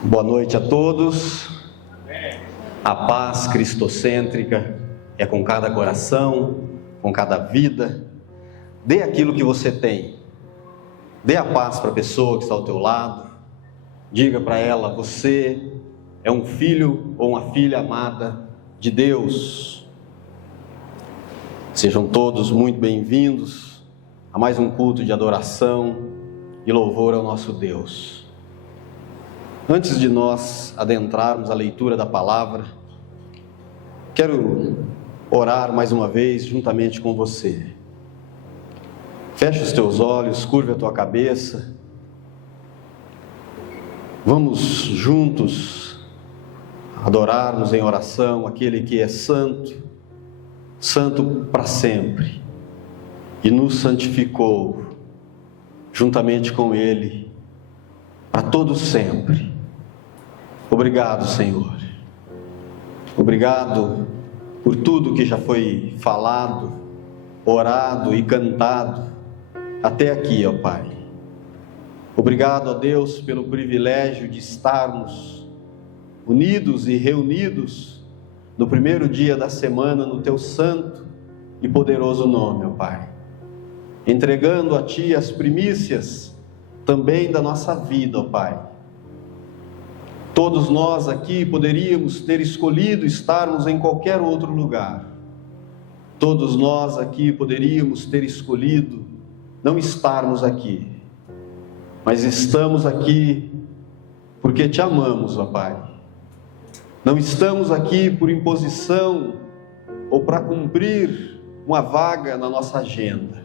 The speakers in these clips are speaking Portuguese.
Boa noite a todos. A paz cristocêntrica é com cada coração, com cada vida. Dê aquilo que você tem. Dê a paz para a pessoa que está ao teu lado. Diga para ela: você é um filho ou uma filha amada de Deus. Sejam todos muito bem-vindos a mais um culto de adoração e louvor ao nosso Deus. Antes de nós adentrarmos a leitura da palavra, quero orar mais uma vez juntamente com você. Feche os teus olhos, curve a tua cabeça. Vamos juntos adorarmos em oração aquele que é santo, santo para sempre, e nos santificou juntamente com Ele para todo sempre. Obrigado, Senhor. Obrigado por tudo que já foi falado, orado e cantado até aqui, ó Pai. Obrigado, ó Deus, pelo privilégio de estarmos unidos e reunidos no primeiro dia da semana no Teu santo e poderoso nome, ó Pai. Entregando a Ti as primícias também da nossa vida, ó Pai. Todos nós aqui poderíamos ter escolhido estarmos em qualquer outro lugar. Todos nós aqui poderíamos ter escolhido não estarmos aqui. Mas estamos aqui porque Te amamos, ó Pai. Não estamos aqui por imposição ou para cumprir uma vaga na nossa agenda.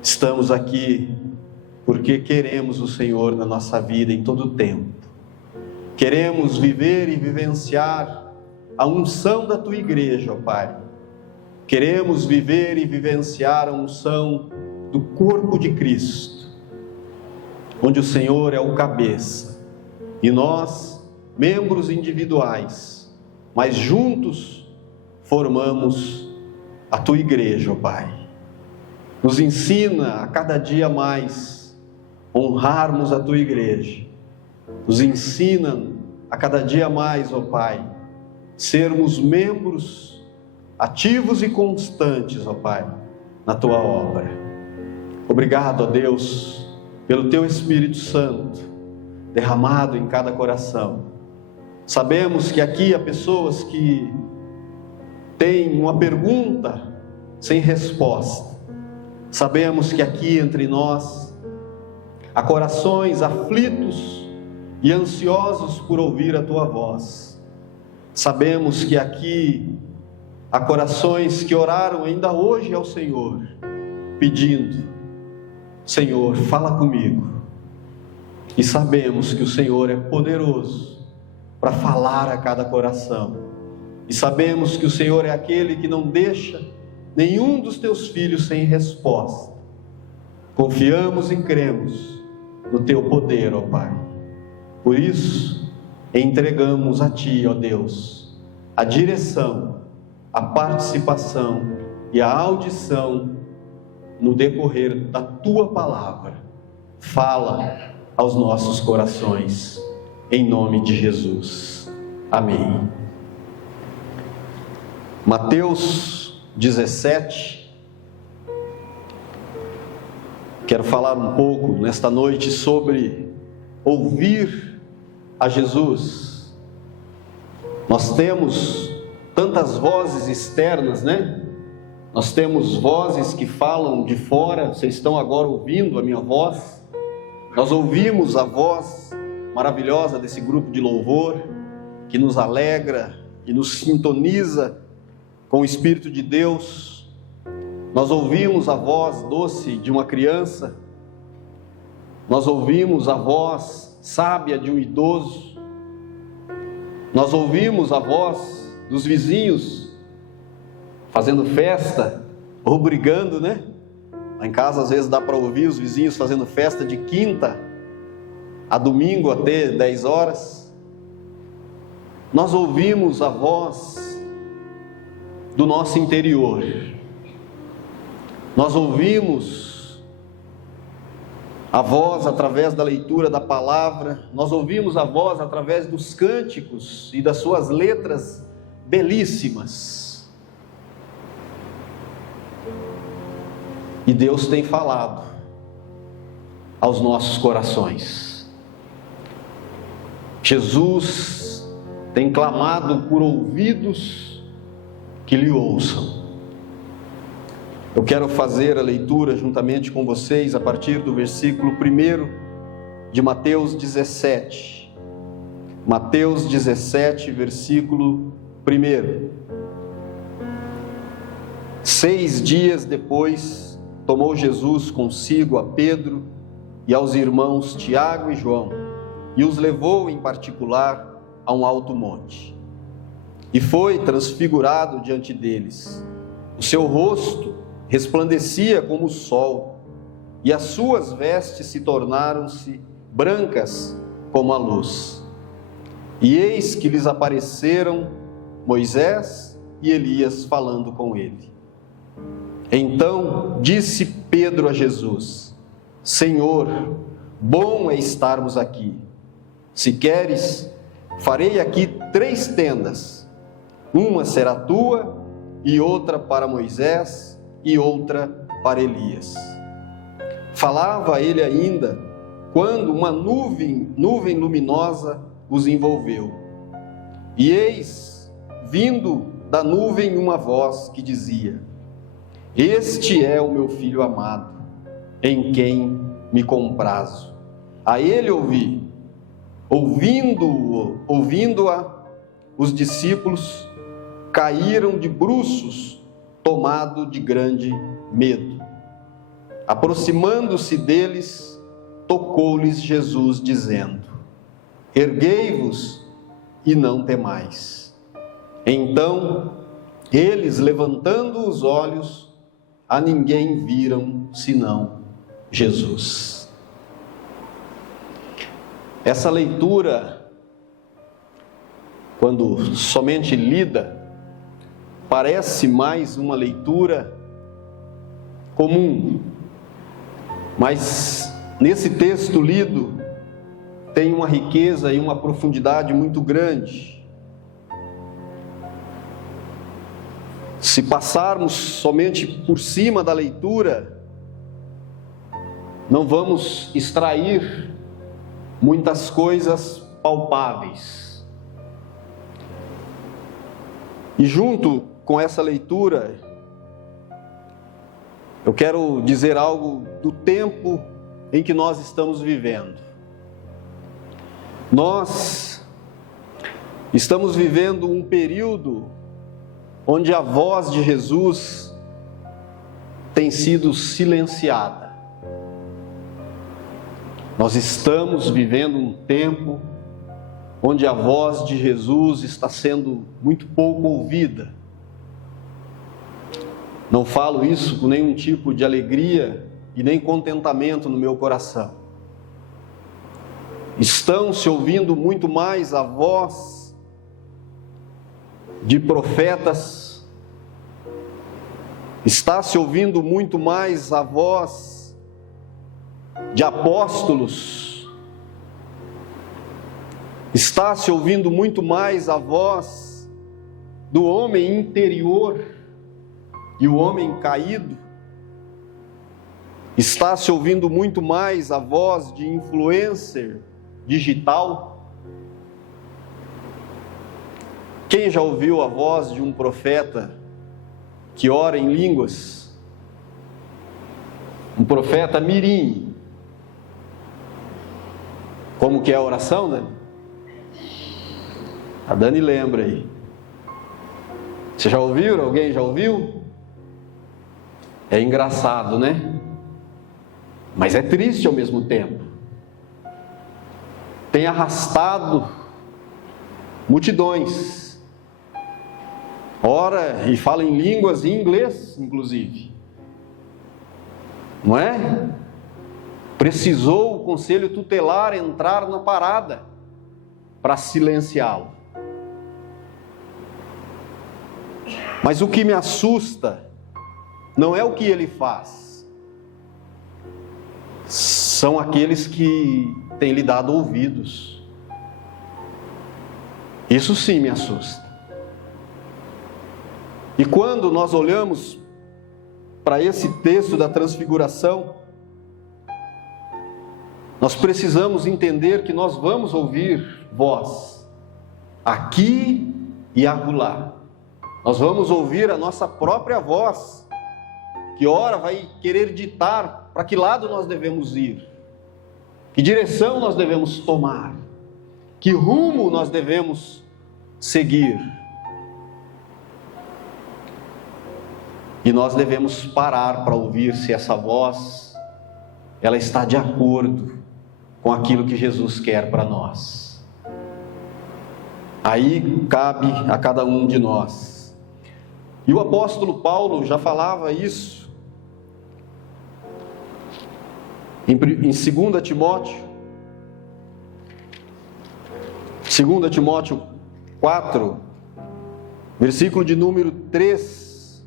Estamos aqui porque queremos o Senhor na nossa vida em todo o tempo. Queremos viver e vivenciar a unção da Tua igreja, ó Pai. Queremos viver e vivenciar a unção do corpo de Cristo, onde o Senhor é o cabeça, e nós, membros individuais, mas juntos formamos a Tua igreja, ó Pai. Nos ensina a cada dia mais honrarmos a Tua igreja. Nos ensina a cada dia mais, ó Pai, sermos membros ativos e constantes, ó Pai, na Tua obra. Obrigado, ó Deus, pelo Teu Espírito Santo derramado em cada coração. Sabemos que aqui há pessoas que têm uma pergunta sem resposta. Sabemos que aqui entre nós há corações aflitos e ansiosos por ouvir a Tua voz. Sabemos que aqui há corações que oraram ainda hoje ao Senhor, pedindo: Senhor, fala comigo. E sabemos que o Senhor é poderoso para falar a cada coração. E sabemos que o Senhor é aquele que não deixa nenhum dos Teus filhos sem resposta. Confiamos e cremos no Teu poder, ó Pai. Por isso, entregamos a Ti, ó Deus, a direção, a participação e a audição no decorrer da Tua palavra. Fala aos nossos corações, em nome de Jesus. Amém. Mateus 17. Quero falar um pouco nesta noite sobre ouvir a Jesus. Nós temos tantas vozes externas, né? Nós temos vozes que falam de fora. Vocês estão agora ouvindo a minha voz. Nós ouvimos a voz maravilhosa desse grupo de louvor, que nos alegra e nos sintoniza com o Espírito de Deus. Nós ouvimos a voz doce de uma criança. Nós ouvimos a voz sábia de um idoso. Nós ouvimos a voz dos vizinhos fazendo festa ou brigando, né? Lá em casa às vezes dá para ouvir os vizinhos fazendo festa de quinta a domingo até 10 horas. Nós ouvimos a voz do nosso interior. Nós ouvimos a voz através da leitura da palavra, nós ouvimos a voz através dos cânticos e das suas letras belíssimas. E Deus tem falado aos nossos corações. Jesus tem clamado por ouvidos que lhe ouçam. Eu quero fazer a leitura juntamente com vocês a partir do versículo 1 de Mateus 17. Mateus 17, versículo 1. 6 dias depois, tomou Jesus consigo a Pedro e aos irmãos Tiago e João, e os levou em particular a um alto monte. E foi transfigurado diante deles. O seu rosto resplandecia como o sol, e as suas vestes se tornaram-se brancas como a luz. E eis que lhes apareceram Moisés e Elias falando com ele. Então disse Pedro a Jesus: Senhor, bom é estarmos aqui. Se queres, farei aqui 3 tendas. Uma será tua, e outra para Moisés, e outra para Elias. Falava ele ainda, quando uma nuvem luminosa os envolveu. E eis, vindo da nuvem uma voz que dizia: Este é o meu filho amado, em quem me comprazo. A ele ouvi. Ouvindo-a, os discípulos caíram de bruços, tomado de grande medo. Aproximando-se deles, tocou-lhes Jesus, dizendo: Erguei-vos e não temais. Então, eles, levantando os olhos, a ninguém viram, senão Jesus. Essa leitura, quando somente lida, parece mais uma leitura comum, mas nesse texto lido tem uma riqueza e uma profundidade muito grande. Se passarmos somente por cima da leitura, não vamos extrair muitas coisas palpáveis. E junto com essa leitura, eu quero dizer algo do tempo em que nós estamos vivendo. Nós estamos vivendo um período onde a voz de Jesus tem sido silenciada. Nós estamos vivendo um tempo onde a voz de Jesus está sendo muito pouco ouvida. Não falo isso com nenhum tipo de alegria e nem contentamento no meu coração. Estão se ouvindo muito mais a voz de profetas, está se ouvindo muito mais a voz de apóstolos, está se ouvindo muito mais a voz do homem interior e o homem caído, está se ouvindo muito mais a voz de influencer digital. Quem já ouviu a voz de um profeta que ora em línguas? Um profeta mirim. Como que é a oração, né? A Dani lembra aí. Você já ouviu? Alguém já ouviu? É engraçado, né? Mas é triste ao mesmo tempo. Tem arrastado multidões. Ora e fala em línguas em inglês, inclusive. Não é? Precisou o conselho tutelar entrar na parada para silenciá-lo. Mas o que me assusta não é o que ele faz. são aqueles que têm lhe dado ouvidos. Isso sim me assusta. E quando nós olhamos para esse texto da transfiguração, nós precisamos entender que nós vamos ouvir voz, aqui e acolá. Nós vamos ouvir a nossa própria voz, que ora vai querer ditar para que lado nós devemos ir, que direção nós devemos tomar, que rumo nós devemos seguir. E nós devemos parar para ouvir se essa voz, ela está de acordo com aquilo que Jesus quer para nós. Aí cabe a cada um de nós. E o apóstolo Paulo já falava isso em 2 Timóteo, 2 Timóteo 4, versículo de número 3,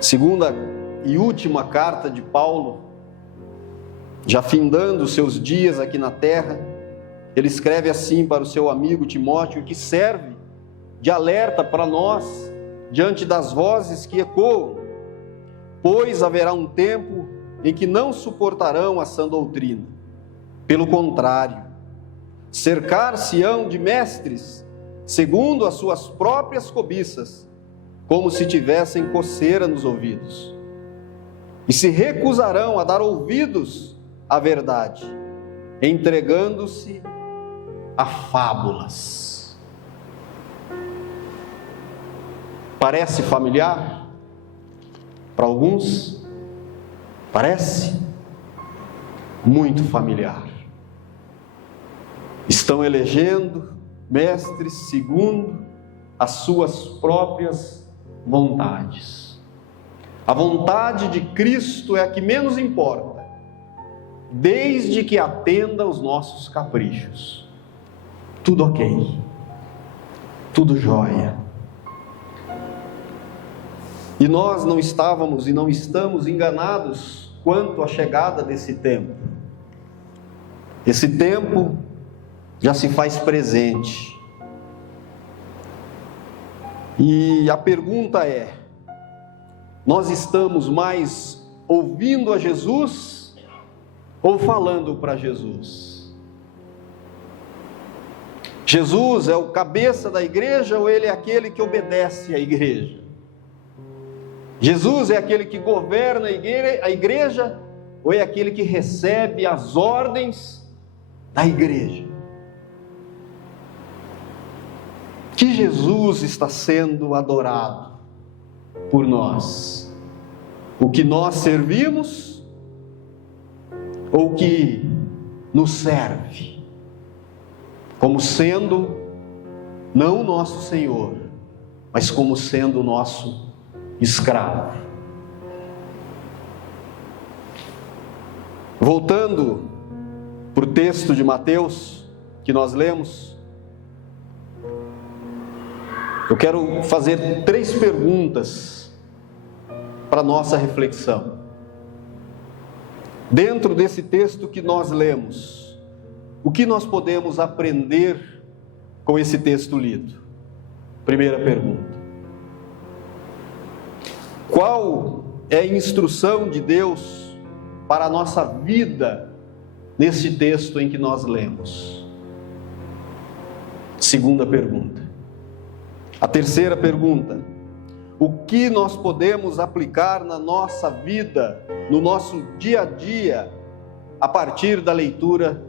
segunda e última carta de Paulo, já findando os seus dias aqui na terra. Ele escreve assim para o seu amigo Timóteo, que serve de alerta para nós, diante das vozes que ecoam: pois haverá um tempo em que não suportarão a sã doutrina. Pelo contrário, cercar-se-ão de mestres, segundo as suas próprias cobiças, como se tivessem coceira nos ouvidos, e se recusarão a dar ouvidos à verdade, entregando-se a fábulas. Parece familiar? Para alguns, parece muito familiar. Estão elegendo mestres segundo as suas próprias vontades. A vontade de Cristo é a que menos importa, desde que atenda aos nossos caprichos. Tudo ok, tudo jóia. E nós não estávamos e não estamos enganados quanto à chegada desse tempo. Esse tempo já se faz presente. E a pergunta é: nós estamos mais ouvindo a Jesus ou falando para Jesus? Jesus é o cabeça da igreja ou ele é aquele que obedece à igreja? Jesus é aquele que governa a igreja ou é aquele que recebe as ordens da igreja? Que Jesus está sendo adorado por nós? O que nós servimos ou o que nos serve? Como sendo não o nosso Senhor, mas como sendo o nosso escravo. Voltando para o texto de Mateus que nós lemos, eu quero fazer 3 perguntas para nossa reflexão. Dentro desse texto que nós lemos, o que nós podemos aprender com esse texto lido? Primeira pergunta: qual é a instrução de Deus para a nossa vida nesse texto em que nós lemos? Segunda pergunta. A terceira pergunta: o que nós podemos aplicar na nossa vida, no nosso dia a dia, a partir da leitura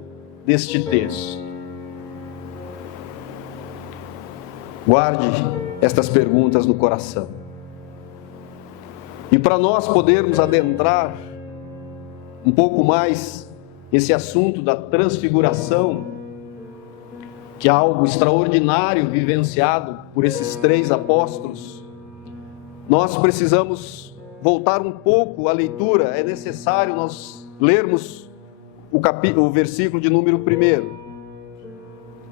deste texto? Guarde estas perguntas no coração. E para nós podermos adentrar um pouco mais esse assunto da transfiguração, que é algo extraordinário vivenciado por esses 3 apóstolos, nós precisamos voltar um pouco à leitura. É necessário nós lermos o versículo de número 1.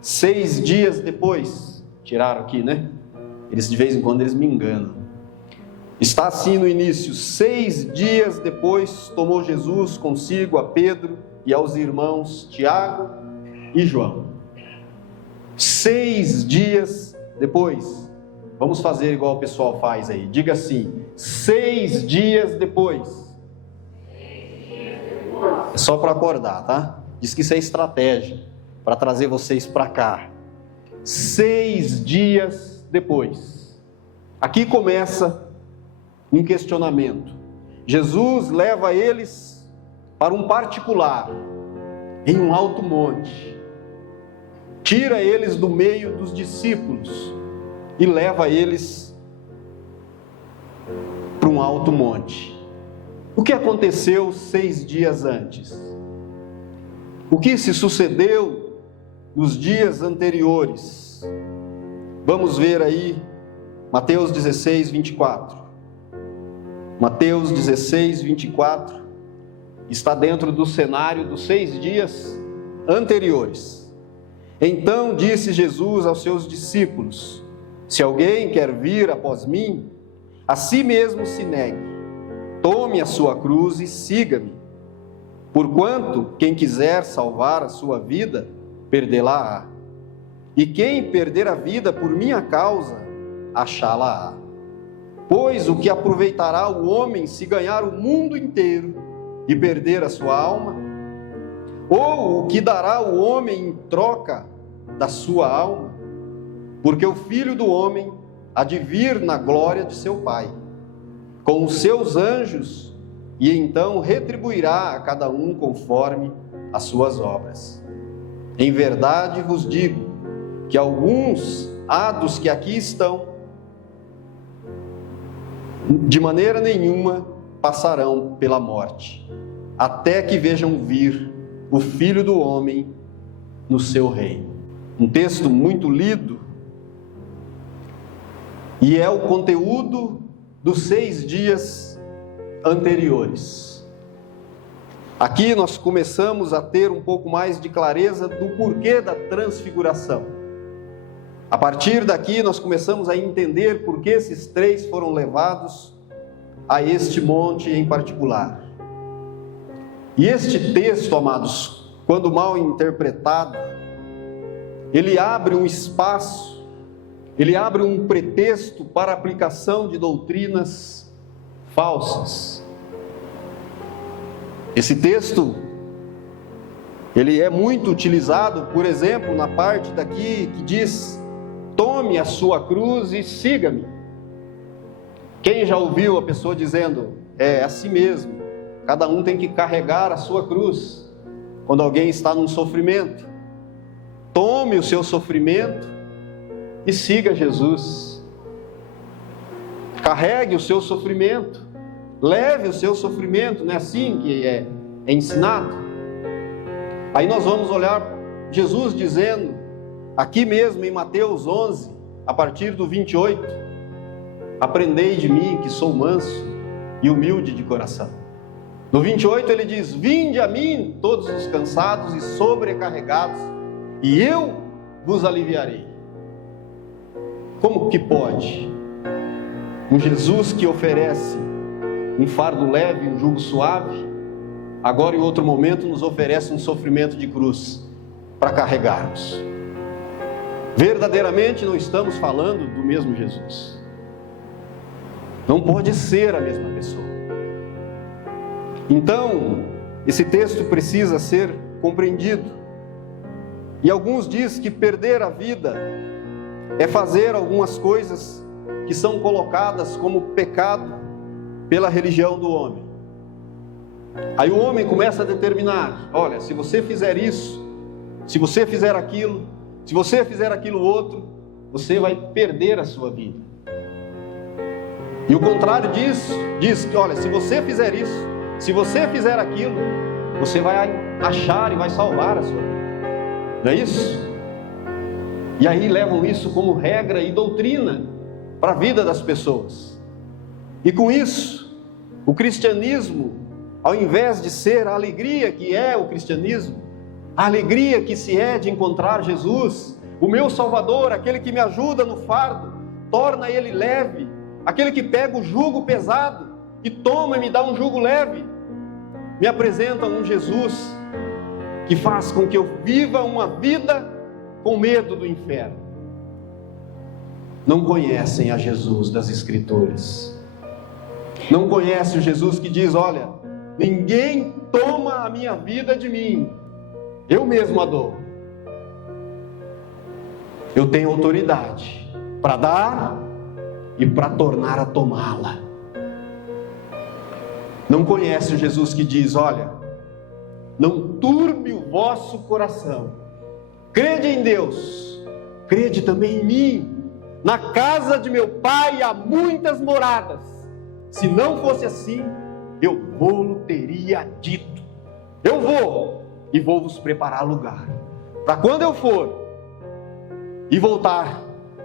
6 dias depois, tiraram aqui, né? De vez em quando eles me enganam. Está assim no início: 6 dias depois tomou Jesus consigo a Pedro e aos irmãos Tiago e João. 6 dias depois. Vamos fazer igual o pessoal faz aí. Diga assim: 6 dias depois. É só para acordar, tá? Diz que isso é estratégia para trazer vocês para cá. 6 dias depois. Aqui começa um questionamento. Jesus leva eles para um particular, em um alto monte. Tira eles do meio dos discípulos e leva eles para um alto monte. O que aconteceu 6 dias antes? O que se sucedeu nos dias anteriores? Vamos ver aí Mateus 16, 24. Mateus 16, 24 está dentro do cenário dos 6 dias anteriores. Então disse Jesus aos seus discípulos: se alguém quer vir após mim, a si mesmo se negue, tome a sua cruz e siga-me. Porquanto quem quiser salvar a sua vida, perdê-la-á. E quem perder a vida por minha causa, achá-la-á. Pois o que aproveitará o homem se ganhar o mundo inteiro e perder a sua alma? Ou o que dará o homem em troca da sua alma? Porque o Filho do Homem há de vir na glória de seu Pai, com os seus anjos, e então retribuirá a cada um conforme as suas obras. Em verdade vos digo que alguns há dos que aqui estão, de maneira nenhuma passarão pela morte, até que vejam vir o Filho do Homem no seu reino. Um texto muito lido, e é o conteúdo dos 6 dias anteriores. Aqui nós começamos a ter um pouco mais de clareza do porquê da transfiguração. A partir daqui nós começamos a entender por que esses 3 foram levados a este monte em particular. E este texto, amados, quando mal interpretado, ele abre um espaço, ele abre um pretexto para a aplicação de doutrinas falsas. Esse texto, ele é muito utilizado, por exemplo, na parte daqui que diz: tome a sua cruz e siga-me. Quem já ouviu a pessoa dizendo: é assim mesmo, cada um tem que carregar a sua cruz, quando alguém está num sofrimento? Tome o seu sofrimento e siga Jesus. Carregue o seu sofrimento, leve o seu sofrimento, não é assim que é ensinado? Aí nós vamos olhar Jesus dizendo, aqui mesmo em Mateus 11, a partir do 28, aprendei de mim que sou manso e humilde de coração. No 28 ele diz: vinde a mim todos os cansados e sobrecarregados, e eu vos aliviarei. Como que pode um Jesus que oferece um fardo leve, um jugo suave, agora em outro momento nos oferece um sofrimento de cruz para carregarmos? Verdadeiramente não estamos falando do mesmo Jesus. Não pode ser a mesma pessoa. Então, esse texto precisa ser compreendido. E alguns dizem que perder a vida é fazer algumas coisas que são colocadas como pecado pela religião do homem. Aí o homem começa a determinar: olha, se você fizer isso, se você fizer aquilo, se você fizer aquilo outro, você vai perder a sua vida. E o contrário disso, diz que, olha, se você fizer isso, se você fizer aquilo, você vai achar e vai salvar a sua vida. Não é isso? E aí levam isso como regra e doutrina para a vida das pessoas. E com isso, o cristianismo, ao invés de ser a alegria que é o cristianismo, a alegria que se é de encontrar Jesus, o meu Salvador, aquele que me ajuda no fardo, torna ele leve, aquele que pega o jugo pesado e toma e me dá um jugo leve. Me apresenta um Jesus que faz com que eu viva uma vida com medo do inferno. Não conhecem a Jesus das Escrituras. Não conhecem o Jesus que diz: olha, ninguém toma a minha vida de mim, eu mesmo a dou. Eu tenho autoridade para dar e para tornar a tomá-la. Não conhece o Jesus que diz: olha, não turbe o vosso coração, crede em Deus, crede também em mim. Na casa de meu Pai há muitas moradas, se não fosse assim, eu vou-lo teria dito. Eu vou e vou vos preparar lugar, para quando eu for e voltar,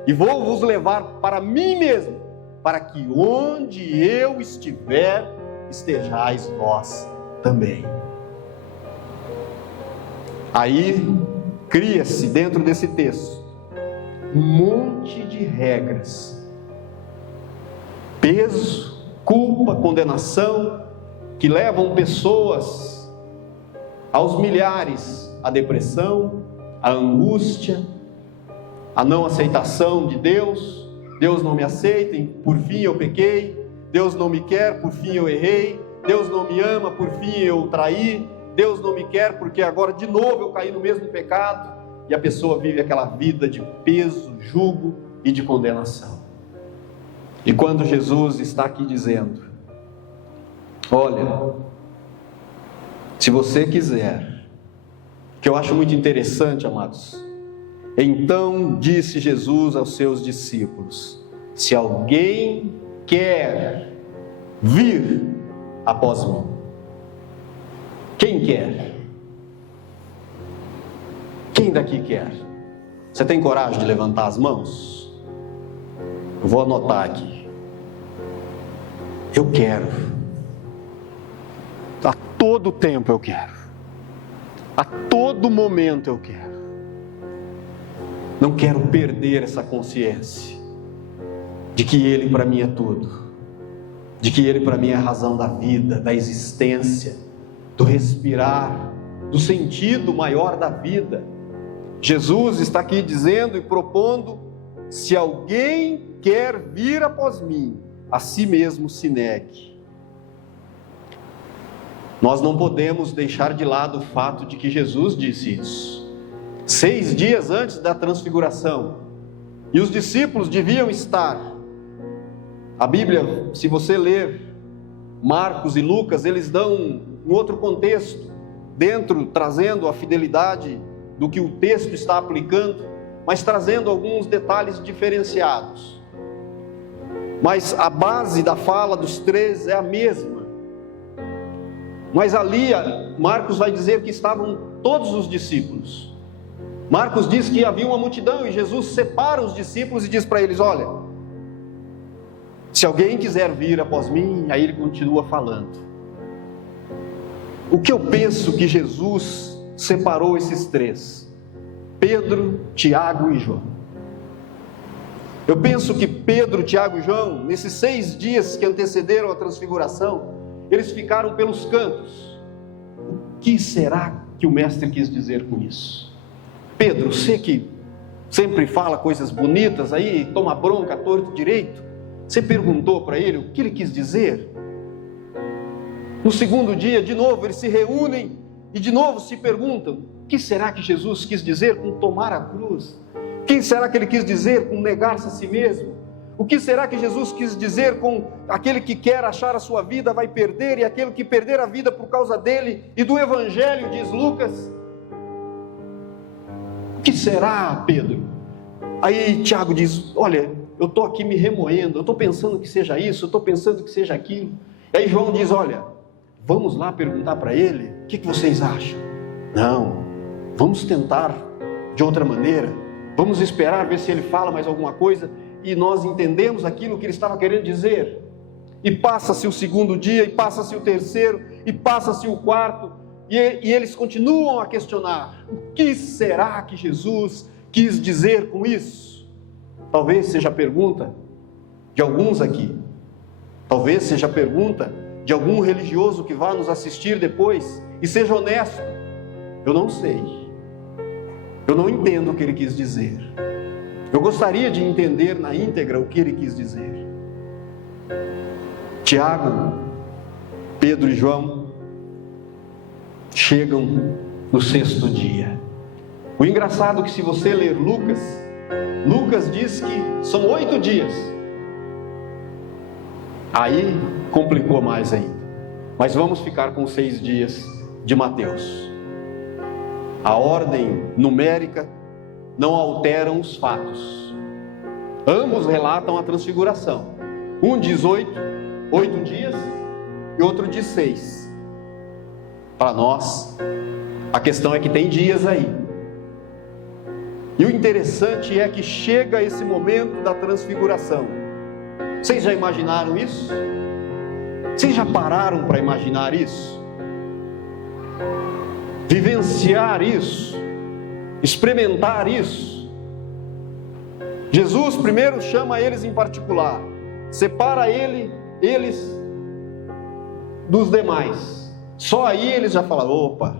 e vou vos levar para mim mesmo, para que onde eu estiver, estejais vós também. Aí cria-se dentro desse texto um monte de regras, peso, culpa, condenação, que levam pessoas aos milhares à depressão, à angústia, à não aceitação de Deus. Deus não me aceita, por fim eu pequei. Deus não me quer, por fim eu errei. Deus não me ama, por fim eu traí. Deus não me quer porque agora de novo eu caí no mesmo pecado. E a pessoa vive aquela vida de peso, jugo e de condenação. E quando Jesus está aqui dizendo: olha, se você quiser, que eu acho muito interessante, amados. Então disse Jesus aos seus discípulos: se alguém quer vir após mim. Quem quer? Quem daqui quer? Você tem coragem de levantar as mãos? Eu vou anotar aqui. Eu quero. A todo tempo eu quero. A todo momento eu quero. Não quero perder essa consciência de que Ele para mim é tudo, de que Ele para mim é a razão da vida, da existência, do respirar, do sentido maior da vida. Jesus está aqui dizendo e propondo: se alguém quer vir após mim, a si mesmo se negue. Nós não podemos deixar de lado o fato de que Jesus disse isso 6 dias antes da transfiguração, e os discípulos deviam estar. A Bíblia, se você ler Marcos e Lucas, eles dão um outro contexto, trazendo a fidelidade do que o texto está aplicando, mas trazendo alguns detalhes diferenciados. Mas a base da fala dos 3 é a mesma. Mas ali, Marcos vai dizer que estavam todos os discípulos. Marcos diz que havia uma multidão e Jesus separa os discípulos e diz para eles: olha, se alguém quiser vir após mim, aí ele continua falando. O que eu penso que Jesus separou esses 3, Pedro, Tiago e João. Eu penso que Pedro, Tiago e João, nesses 6 dias que antecederam a transfiguração, eles ficaram pelos cantos. O que será que o mestre quis dizer com isso? Pedro, você que sempre fala coisas bonitas aí, toma bronca torto direito, você perguntou para ele o que ele quis dizer? No segundo dia, de novo, eles se reúnem e de novo se perguntam: o que será que Jesus quis dizer com tomar a cruz? O que será que ele quis dizer com negar-se a si mesmo? O que será que Jesus quis dizer com aquele que quer achar a sua vida vai perder, e aquele que perder a vida por causa dele e do Evangelho, diz Lucas? O que será, Pedro? Aí Tiago diz: olha, eu estou aqui me remoendo, eu estou pensando que seja isso, eu estou pensando que seja aquilo. E aí João diz: olha, vamos lá perguntar para ele, o que vocês acham? Não, vamos tentar de outra maneira, vamos esperar ver se ele fala mais alguma coisa e nós entendemos aquilo que ele estava querendo dizer. E passa-se o segundo dia, e passa-se o terceiro, e passa-se o quarto, e eles continuam a questionar: o que será que Jesus quis dizer com isso? Talvez seja a pergunta de alguns aqui. Talvez seja a pergunta de algum religioso que vá nos assistir depois, e seja honesto: eu não sei, eu não entendo o que ele quis dizer. Eu gostaria de entender na íntegra o que ele quis dizer. Tiago, Pedro e João chegam no 6º dia. O engraçado é que, se você ler Lucas diz que são 8 dias. Aí complicou mais ainda. Mas vamos ficar com os 6 dias de Mateus. A ordem numérica não alteram os fatos. Ambos relatam a transfiguração. Um diz 8 dias, e outro diz 6. Para nós, a questão é que tem dias aí. E o interessante é que chega esse momento da transfiguração. Vocês já imaginaram isso? Vocês já pararam para imaginar isso? Vivenciar isso? Experimentar isso? Jesus primeiro chama eles em particular, separa eles dos demais. Só aí eles já falam: opa,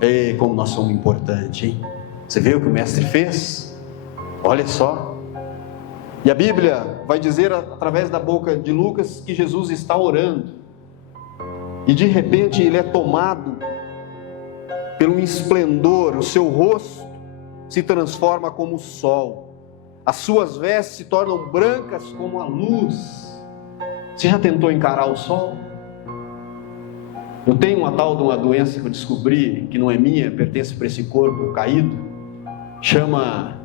ei, como nós somos importantes, hein? Você viu o que o mestre fez? Olha só. E a Bíblia vai dizer, através da boca de Lucas, que Jesus está orando. E de repente ele é tomado pelo esplendor, o seu rosto se transforma como o sol. As suas vestes se tornam brancas como a luz. Você já tentou encarar o sol? Eu tenho uma tal de uma doença que eu descobri, que não é minha, pertence para esse corpo caído, chama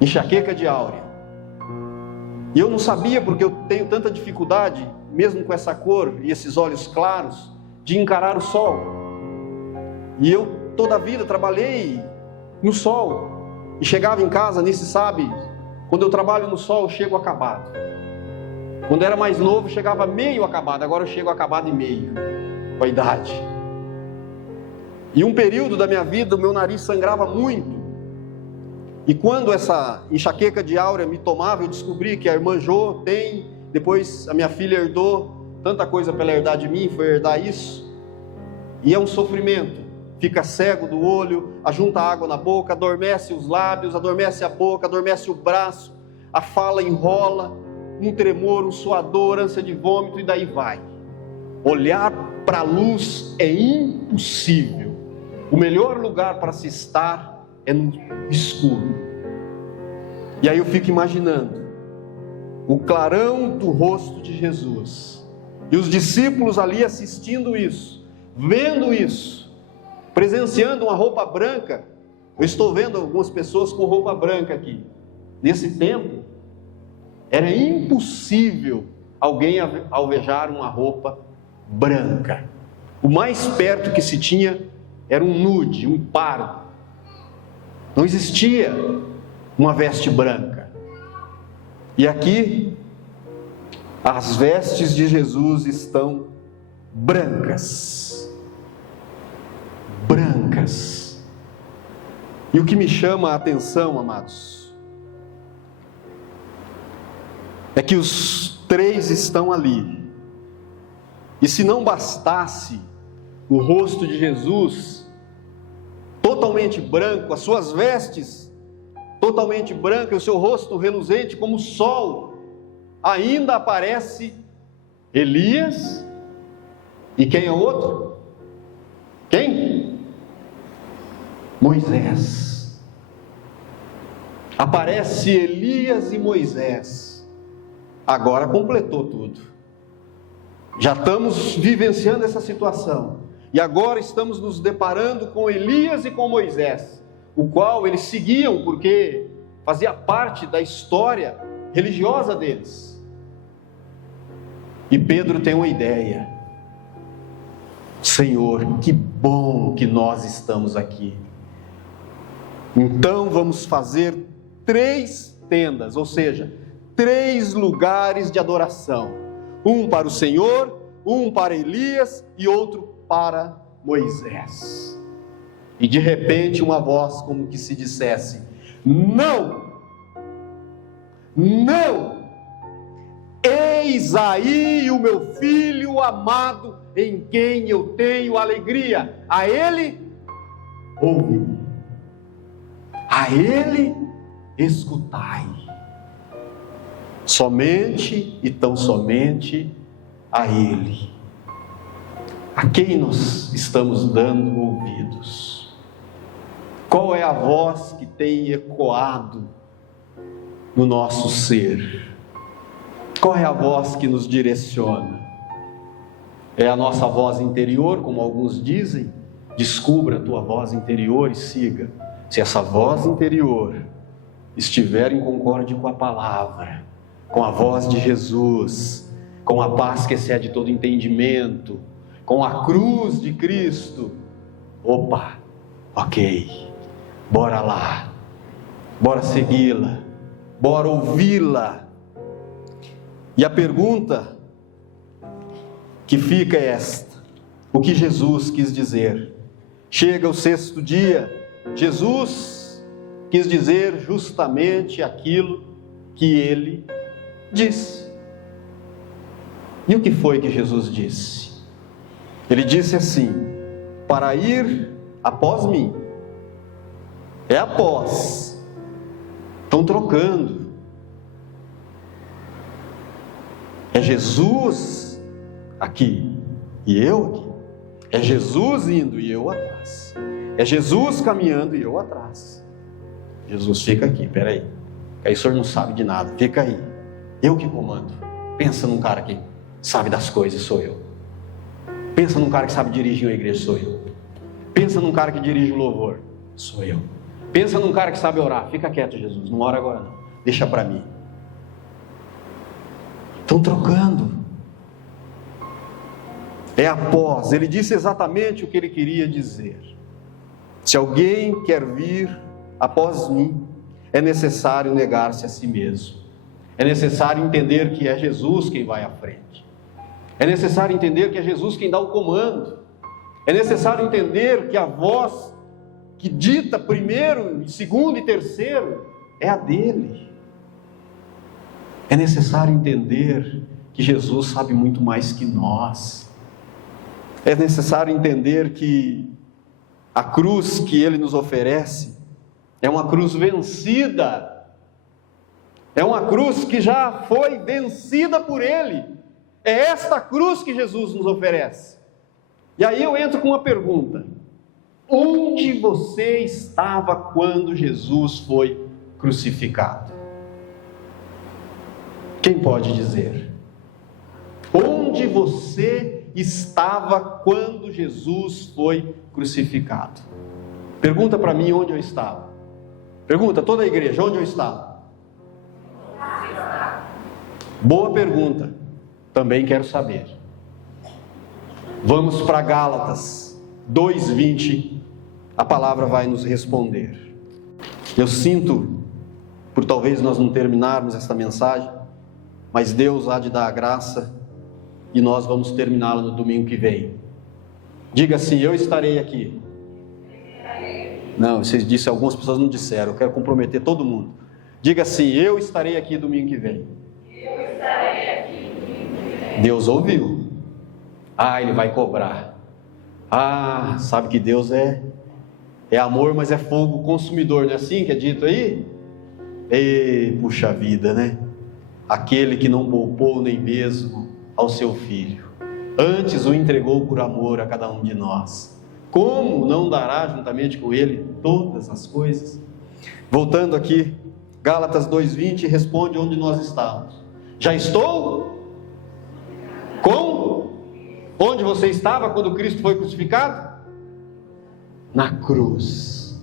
enxaqueca de áurea. E eu não sabia, porque eu tenho tanta dificuldade, mesmo com essa cor e esses olhos claros, de encarar o sol. E eu toda a vida trabalhei no sol, e chegava em casa, nem se sabe, quando eu trabalho no sol eu chego acabado. Quando era mais novo chegava meio acabado, agora eu chego acabado e meio, com a idade. E um período da minha vida o meu nariz sangrava muito. E quando essa enxaqueca de áurea me tomava, eu descobri que a irmã Jo tem, depois a minha filha herdou, tanta coisa para ela herdar de mim, foi herdar isso. E é um sofrimento, fica cego do olho, ajunta água na boca, adormece os lábios, adormece a boca, adormece o braço, a fala enrola, um tremor, um suador, ânsia de vômito, e daí vai. Olhar para a luz é impossível. O melhor lugar para se estar é no escuro. E aí eu fico imaginando o clarão do rosto de Jesus, e os discípulos ali assistindo isso, vendo isso, presenciando uma roupa branca. Eu estou vendo algumas pessoas com roupa branca aqui. Nesse tempo era impossível alguém alvejar uma roupa branca. O mais perto que se tinha era um nude, um pardo. Não existia uma veste branca. E aqui as vestes de Jesus estão brancas. Brancas. E o que me chama a atenção, amados, é que os 3 estão ali. E se não bastasse o rosto de Jesus totalmente branco, as suas vestes totalmente brancas, o seu rosto reluzente como o sol, ainda aparece Elias. E quem é o outro? Quem? Moisés. Aparece Elias e Moisés. Agora completou tudo. Já estamos vivenciando essa situação. E agora estamos nos deparando com Elias e com Moisés, o qual eles seguiam porque fazia parte da história religiosa deles. E Pedro tem uma ideia: Senhor, que bom que nós estamos aqui. Então vamos fazer 3 tendas, ou seja, 3 lugares de adoração. Um para o Senhor, um para Elias e outro para Moisés. E de repente uma voz como que se dissesse: não, não, Eis aí o meu filho amado, em quem eu tenho alegria. A ele ouve, a ele escutai. Somente e tão somente a ele. A quem nós estamos dando ouvidos? Qual é a voz que tem ecoado no nosso ser? Qual é a voz que nos direciona? É a nossa voz interior, como alguns dizem? Descubra a tua voz interior e siga. Se essa voz interior estiver em concórdia com a palavra, com a voz de Jesus, com a paz que excede todo entendimento, com a cruz de Cristo, opa, ok, bora lá, bora segui-la, bora ouvi-la. E a pergunta que fica é esta: o que Jesus quis dizer? Chega o 6º dia, Jesus quis dizer justamente aquilo que ele disse. E o que foi que Jesus disse? Ele disse assim: para ir após mim. É após. Estão trocando. É Jesus aqui e eu aqui. É Jesus indo e eu atrás. É Jesus caminhando e eu atrás. Jesus, fica aqui, peraí. Aí o senhor não sabe de nada, fica aí. Eu que comando. Pensa num cara que sabe das coisas, sou eu. Pensa num cara que sabe dirigir uma igreja, sou eu. Pensa num cara que dirige o louvor, sou eu. Pensa num cara que sabe orar, fica quieto, Jesus, não ora agora não, deixa para mim. Estão trocando. É após. Ele disse exatamente o que ele queria dizer. Se alguém quer vir após mim, é necessário negar-se a si mesmo. É necessário entender que é Jesus quem vai à frente. É necessário entender que é Jesus quem dá o comando. É necessário entender que a voz que dita primeiro, segundo e terceiro é a dele. É necessário entender que Jesus sabe muito mais que nós. É necessário entender que a cruz que ele nos oferece é uma cruz vencida. É uma cruz que já foi vencida por ele. É esta cruz que Jesus nos oferece. E aí eu entro com uma pergunta: onde você estava quando Jesus foi crucificado? Quem pode dizer? Onde você estava quando Jesus foi crucificado? Pergunta para mim onde eu estava. Pergunta toda a igreja, onde eu estava? Boa pergunta, também quero saber. Vamos para Gálatas 2:20, a palavra vai nos responder. Eu sinto, por talvez nós não terminarmos esta mensagem, mas Deus há de dar a graça e nós vamos terminá-la no domingo que vem. Diga assim: eu estarei aqui. Não, vocês disseram, algumas pessoas não disseram, eu quero comprometer todo mundo. Diga assim: eu estarei aqui domingo que vem. Eu estarei aqui domingo que vem. Deus ouviu. Ah, ele vai cobrar. Ah, sabe que Deus é amor, mas é fogo consumidor, não é assim que é dito aí? Ei, puxa vida, né? Aquele que não poupou nem mesmo ao seu filho, antes o entregou por amor a cada um de nós, como não dará juntamente com ele todas as coisas? Voltando aqui, Gálatas 2:20 responde onde nós estávamos. Já estou? Com? Onde você estava quando Cristo foi crucificado? Na cruz.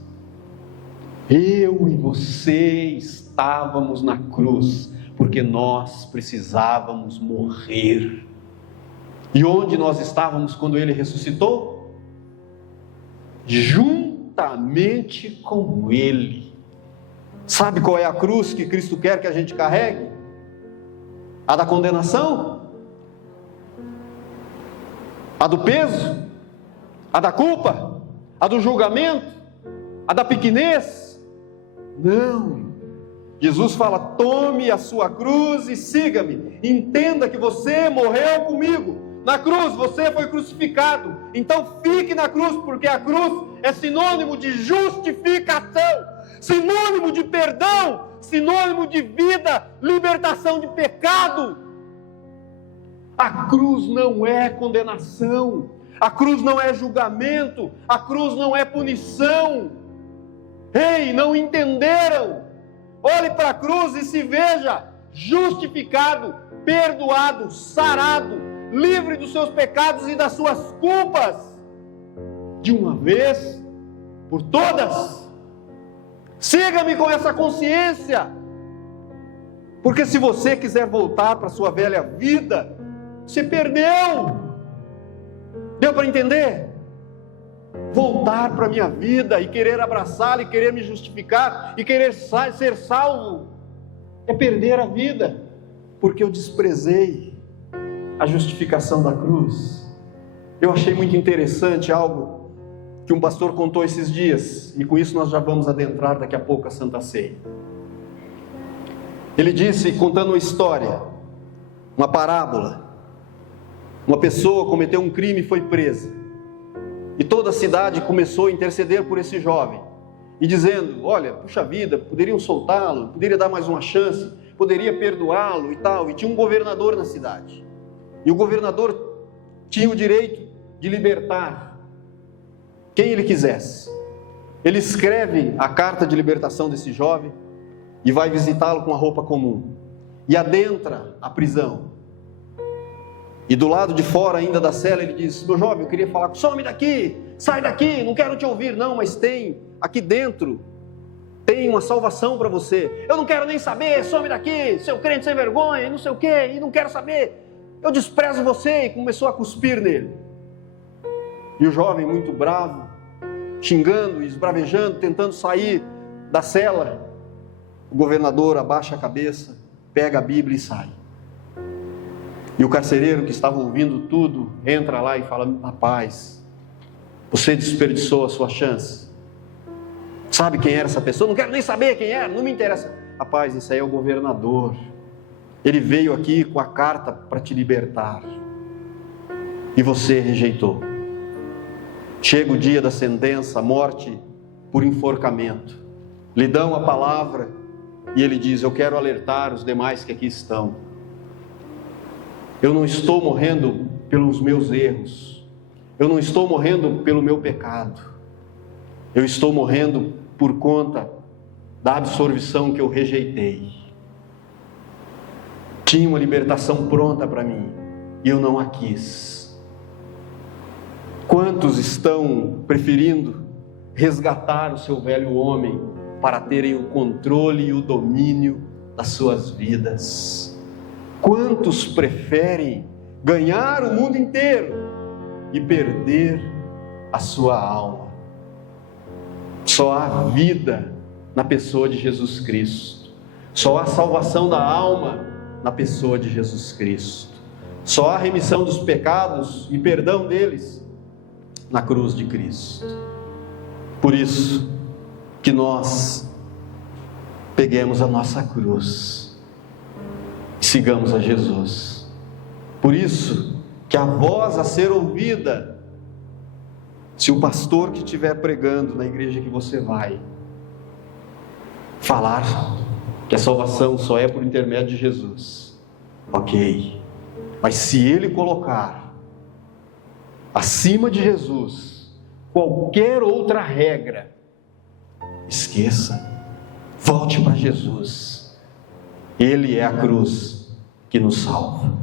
Eu e você estávamos na cruz, porque nós precisávamos morrer. E onde nós estávamos quando ele ressuscitou? Juntamente com ele. Sabe qual é a cruz que Cristo quer que a gente carregue? A da condenação? A do peso? A da culpa? A do julgamento? A da pequenez? Não. Jesus fala: tome a sua cruz e siga-me. Entenda que você morreu comigo. Na cruz você foi crucificado. Então fique na cruz, porque a cruz é sinônimo de justificação, sinônimo de perdão, sinônimo de vida, libertação de pecado. A cruz não é condenação, a cruz não é julgamento, a cruz não é punição. Ei, não entenderam? Olhe para a cruz e se veja justificado, perdoado, sarado, livre dos seus pecados e das suas culpas, de uma vez por todas. Siga-me com essa consciência, porque se você quiser voltar para a sua velha vida, você perdeu. Deu para entender? Voltar para a minha vida e querer abraçá-la, e querer me justificar, e querer ser salvo, é perder a vida, porque eu desprezei a justificação da cruz. Eu achei muito interessante algo que um pastor contou esses dias, e com isso nós já vamos adentrar daqui a pouco a Santa Ceia. Ele disse, contando uma história, uma parábola: uma pessoa cometeu um crime e foi presa, e toda a cidade começou a interceder por esse jovem, e dizendo: olha, puxa vida, poderiam soltá-lo, poderia dar mais uma chance, poderia perdoá-lo e tal. E tinha um governador na cidade, e o governador tinha o direito de libertar quem ele quisesse. Ele escreve a carta de libertação desse jovem e vai visitá-lo com a roupa comum, e adentra a prisão. E do lado de fora ainda da cela ele diz: meu jovem, eu queria falar, some daqui, sai daqui, não quero te ouvir. Não, mas tem, aqui dentro tem uma salvação para você. Eu não quero nem saber, some daqui, seu crente sem vergonha, e não sei o que, e não quero saber, eu desprezo você. E começou a cuspir nele. E o jovem, muito bravo, xingando, esbravejando, tentando sair da cela, o governador abaixa a cabeça, pega a Bíblia e sai. E o carcereiro, que estava ouvindo tudo, entra lá e fala: rapaz, você desperdiçou a sua chance. Sabe quem era essa pessoa? Não quero nem saber quem era, não me interessa. Rapaz, esse aí é o governador. Ele veio aqui com a carta para te libertar, e você rejeitou. Chega o dia da sentença, a morte por enforcamento. Lhe dão a palavra e ele diz: eu quero alertar os demais que aqui estão. Eu não estou morrendo pelos meus erros, eu não estou morrendo pelo meu pecado, eu estou morrendo por conta da absolvição que eu rejeitei. Tinha uma libertação pronta para mim e eu não a quis. Quantos estão preferindo resgatar o seu velho homem para terem o controle e o domínio das suas vidas? Quantos preferem ganhar o mundo inteiro e perder a sua alma? Só há vida na pessoa de Jesus Cristo. Só há salvação da alma na pessoa de Jesus Cristo. Só há remissão dos pecados e perdão deles na cruz de Cristo. Por isso que nós peguemos a nossa cruz e sigamos a Jesus. Por isso que a voz a ser ouvida, se o pastor que estiver pregando na igreja que você vai falar que a salvação só é por intermédio de Jesus, ok, mas se ele colocar acima de Jesus qualquer outra regra, esqueça, volte para Jesus. Ele é a cruz que nos salva.